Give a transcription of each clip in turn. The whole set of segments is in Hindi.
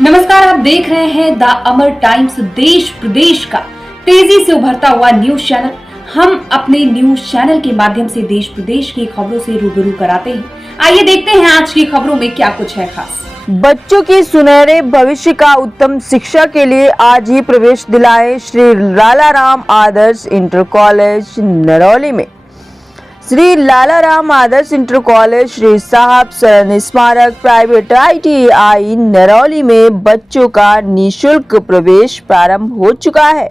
नमस्कार, आप देख रहे हैं द अमर टाइम्स, देश प्रदेश का तेजी से उभरता हुआ न्यूज चैनल। हम अपने न्यूज चैनल के माध्यम से देश प्रदेश की खबरों से रूबरू कराते हैं। आइए देखते हैं आज की खबरों में क्या कुछ है खास। बच्चों के सुनहरे भविष्य का उत्तम शिक्षा के लिए आज ही प्रवेश दिलाए श्री लालाराम आदर्श इंटर कॉलेज नरौली में। श्री लालाराम आदर्श इंटर कॉलेज श्री साहब सरन स्मारक प्राइवेट ITI नरौली में बच्चों का निःशुल्क प्रवेश प्रारंभ हो चुका है।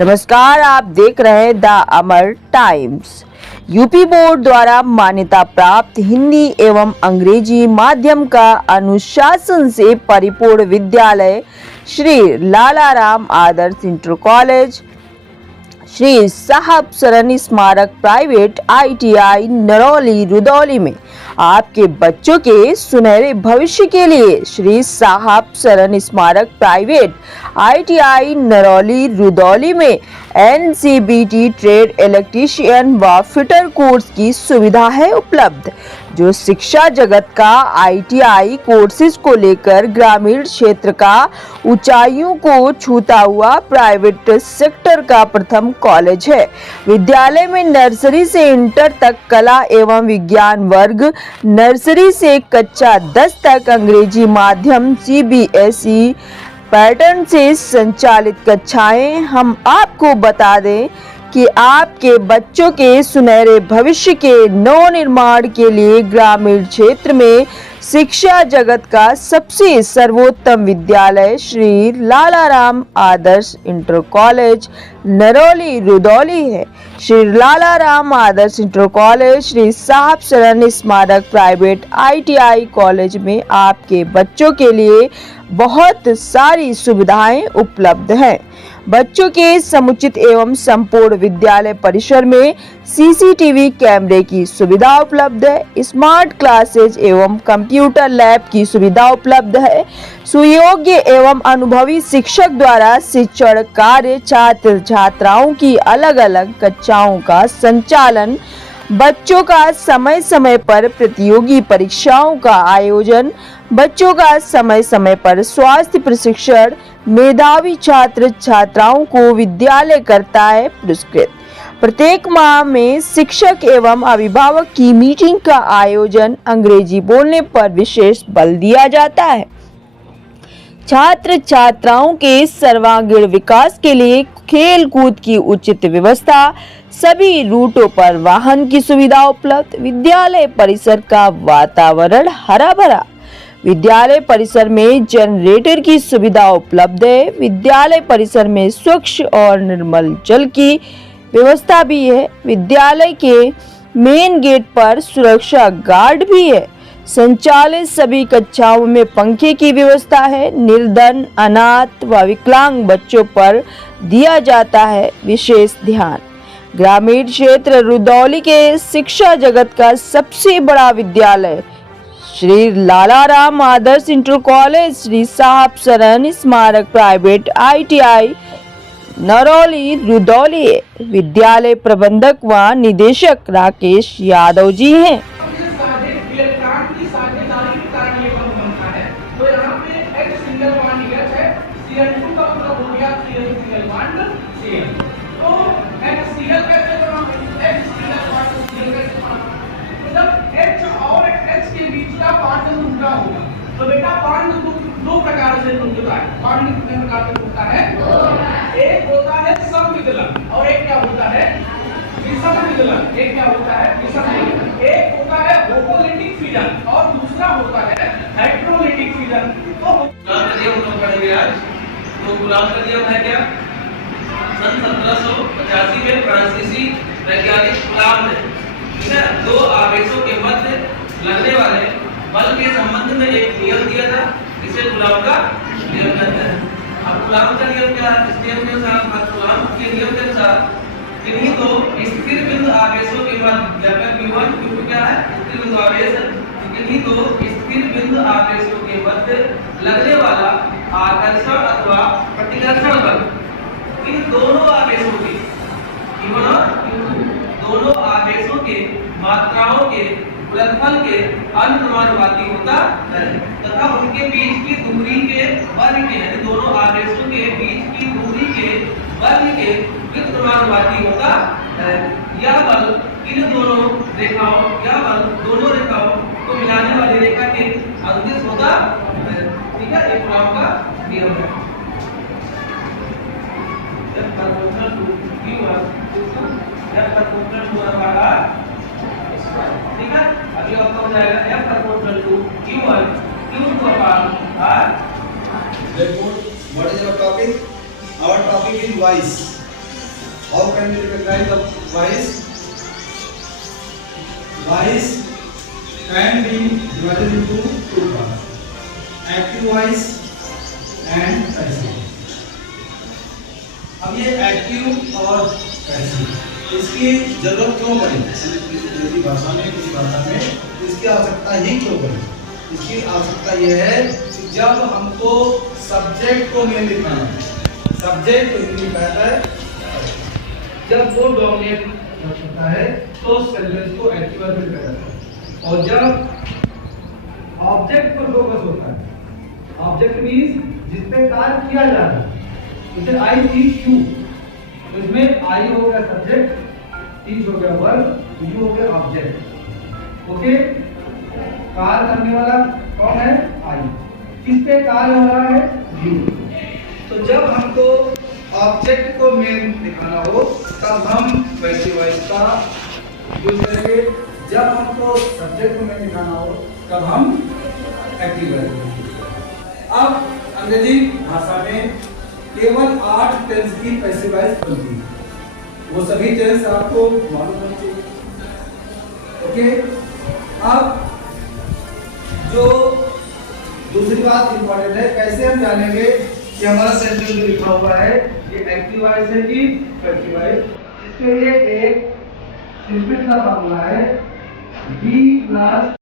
नमस्कार, आप देख रहे हैं the Amar times. UP board द्वारा मान्यता प्राप्त हिंदी एवं अंग्रेजी माध्यम का अनुशासन से परिपूर्ण विद्यालय श्री लालाराम आदर्श इंटर कॉलेज श्री साहब सरन स्मारक प्राइवेट ITI नरौली रुदौली में आपके बच्चों के सुनहरे भविष्य के लिए श्री साहब सरन स्मारक प्राइवेट ITI नरौली रुदौली में NCBT ट्रेड इलेक्ट्रीशियन व फिटर कोर्स की सुविधा है उपलब्ध, जो शिक्षा जगत का ITI कोर्सेज को लेकर ग्रामीण क्षेत्र का ऊंचाइयों को छूता हुआ प्राइवेट सेक्टर का प्रथम कॉलेज है। विद्यालय में नर्सरी से इंटर तक कला एवं विज्ञान वर्ग, नर्सरी से कक्षा 10 तक अंग्रेजी माध्यम CBSE पैटर्न से संचालित कक्षाएं। हम आपको बता दें कि आपके बच्चों के सुनहरे भविष्य के नवनिर्माण के लिए ग्रामीण क्षेत्र में शिक्षा जगत का सबसे सर्वोत्तम विद्यालय श्री लालाराम आदर्श इंटर कॉलेज नरौली रुदौली है। श्री लालाराम आदर्श इंटर कॉलेज श्री साहब सरन स्मारक प्राइवेट ITI कॉलेज में आपके बच्चों के लिए बहुत सारी सुविधाएं उपलब्ध हैं। बच्चों के समुचित एवं संपूर्ण विद्यालय परिसर में CCTV कैमरे की सुविधा उपलब्ध है। स्मार्ट क्लासेज एवं कंप्यूटर लैब की सुविधा उपलब्ध है। सुयोग्य एवं अनुभवी शिक्षक द्वारा शिक्षण कार्य, छात्र छात्राओं की अलग अलग कक्षाओं का संचालन, बच्चों का समय समय पर प्रतियोगी परीक्षाओं का आयोजन, बच्चों का समय समय पर स्वास्थ्य प्रशिक्षण, मेधावी छात्र छात्राओं को विद्यालय करता है पुरस्कृत। प्रत्येक माह में शिक्षक एवं अभिभावक की मीटिंग का आयोजन, अंग्रेजी बोलने पर विशेष बल दिया जाता है। छात्र छात्राओं के सर्वांगीण विकास के लिए खेल कूद की उचित व्यवस्था, सभी रूटों पर वाहन की सुविधा उपलब्ध। विद्यालय परिसर का वातावरण हरा भरा, विद्यालय परिसर में जनरेटर की सुविधा उपलब्ध है। विद्यालय परिसर में स्वच्छ और निर्मल जल की व्यवस्था भी है। विद्यालय के मेन गेट पर सुरक्षा गार्ड भी है। संचालित सभी कक्षाओं में पंखे की व्यवस्था है। निर्धन, अनाथ व विकलांग बच्चों पर दिया जाता है विशेष ध्यान। ग्रामीण क्षेत्र रुदौली के शिक्षा जगत का सबसे बड़ा विद्यालय श्री लालाराम आदर्श इंटर कॉलेज श्री साहब सरन स्मारक प्राइवेट ITI नरौली रुदौली विद्यालय प्रबंधक व निदेशक राकेश यादव जी हैं। तो बेटा बांध दो प्रकार से टूटता है। बांध कितने प्रकार से टूटता है? एक होता है समविकलन और एक क्या होता है? विषम विकलन। एक क्या होता है? विषम विकलन। एक होता है होमोलिटिक फ्यूजन और दूसरा होता है हेटेरोलिटिक फ्यूजन। तो गुलाम का नियम हम पढ़ेंगे आज। तो गुलाम का नियम है क्या? सन 1785 में फ्रांसीसी वैज्ञानिक गुलाम ने, ठीक है, दो आवेशों के मध्य लगने वाले बल के संबंध में एक नियम दिया था, इसे गुलाम का नियम कहते हैं। अब गुलाम का नियम क्या है? इस नियम के अनुसार, गुलाम के नियम के अनुसार किन्हीं दो स्थिर बिंदु आवेशों के मध्य, जब V1 V2 क्या है? स्थिर बिंदु आवेश, किन्हीं दो स्थिर बिंदु आवेशों के मध्य लगने वाला आकर्षण अथवा प्रतिकर्षण बल, इन दोनों आवेशों के, V1 और V2 दोनों आवेशों के मात्राओं के गुणनफल के अनुक्रमानुपाती होता है तथा उनके बीच की दूरी के वर्ग के यानी दोनों आवेशों के बीच की दूरी के वर्ग के व्युत्क्रमानुपाती होगा यह बल इन दोनों रेखाओं यह बल दोनों रेखाओं को मिलाने वाली रेखा के अनुदिश होगा। ठीक है, एक कूलॉम का नियम है। F proportional to Q1 F proportional to R ठीक है, अभी आपका हो जाएगा F proportional to Q1 Q2 R। Therefore, what is our topic? Our topic is voice. How can we recognize the voice? Voice can be divided into two parts: active voice and passive. अब ये एक्टिव और पैसिव इसकी जरूरत क्यों पड़ी? किसी भाषा में इसकी आवश्यकता ही क्यों पड़ी? इसकी आवश्यकता यह है कि जब हमको सब्जेक्ट को मेन लिखना है, सब्जेक्ट तो हिंदी कहता है, जब वो डोमिनेट होता है तो सेंटेंस को एक्टिव वर्ब में कहता है। और जब ऑब्जेक्ट पर फोकस होता है, ऑब्जेक्ट मींस जिस पे कार्य किया जा रहा है, जैसे आई टीच यू, तो इसमें आई हो गया सब्जेक्ट, टीच हो गया वर्ब, यू हो गया ऑब्जेक्ट। ओके, कार्य करने वाला कौन है? आई। किस पे कार्य हो रहा है? यू। तो जब हमको ऑब्जेक्ट को मेन दिखाना हो तब हम पैसिव वॉइस का यूज करेंगे, जब हमको सब्जेक्ट को मेन दिखाना हो तब हम एक्टिव वॉइस। अब अंग्रेजी भाषा में केवल 8 टेंस की पैसिव वॉइस बनती है, वो सभी टेंस आपको मालूम होनी चाहिए। ओके, अब जो दूसरी बात इंपॉर्टेंट है, कैसे हम जानेंगे कि हमारा सेंटेंस जो लिखा हुआ है ये एक्टिव वॉइस है कि पैसिव वॉइस? इसके लिए एक सिंपल सा फॉर्मूला है, बी प्लस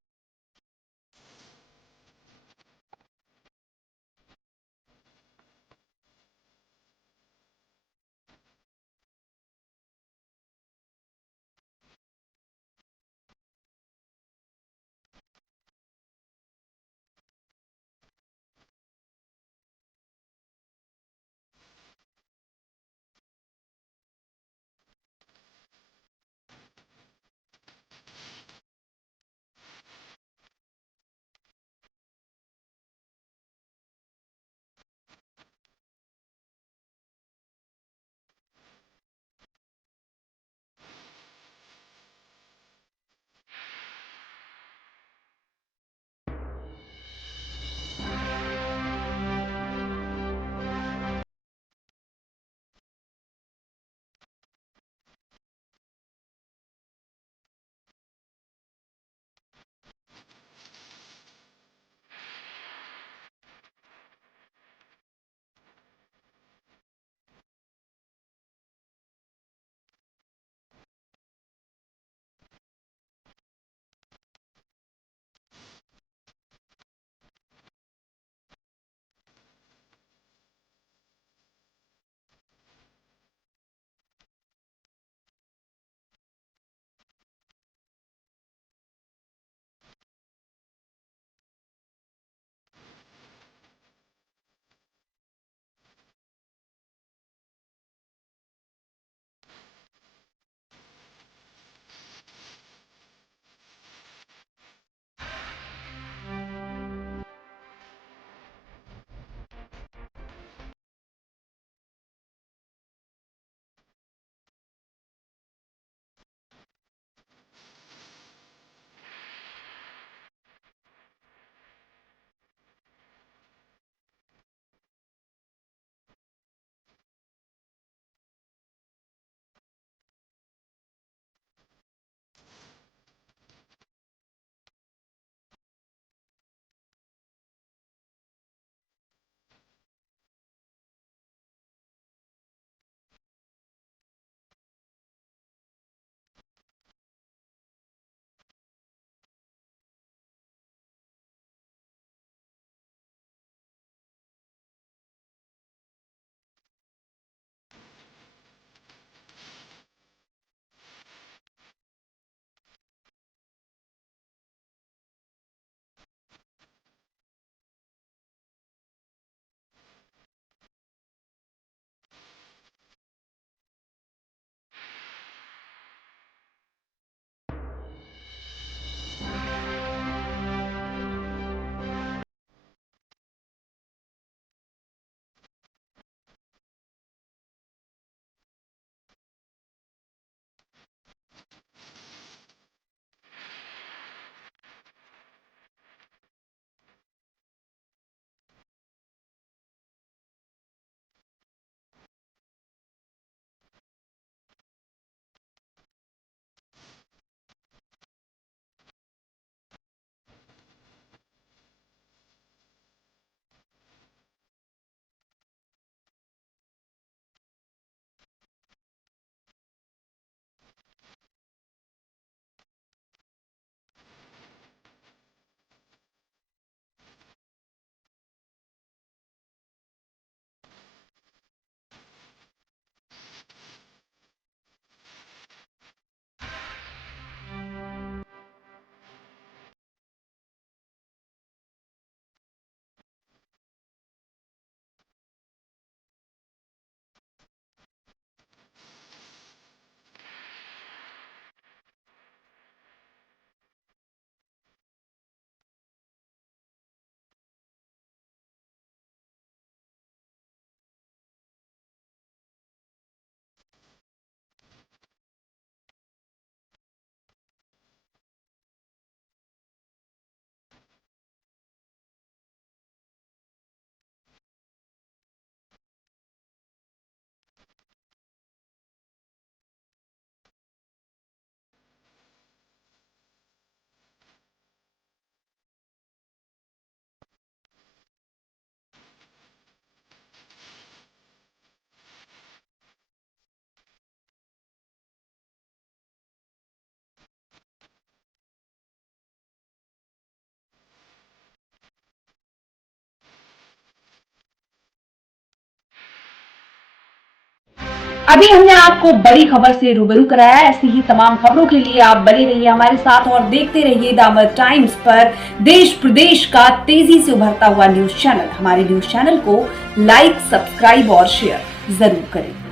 अभी हमने आपको बड़ी खबर से रूबरू कराया। ऐसी ही तमाम खबरों के लिए आप बने रहिए हमारे साथ और देखते रहिए द अमर टाइम्स पर देश प्रदेश का तेजी से उभरता हुआ न्यूज चैनल। हमारे न्यूज चैनल को लाइक, सब्सक्राइब और शेयर जरूर करें।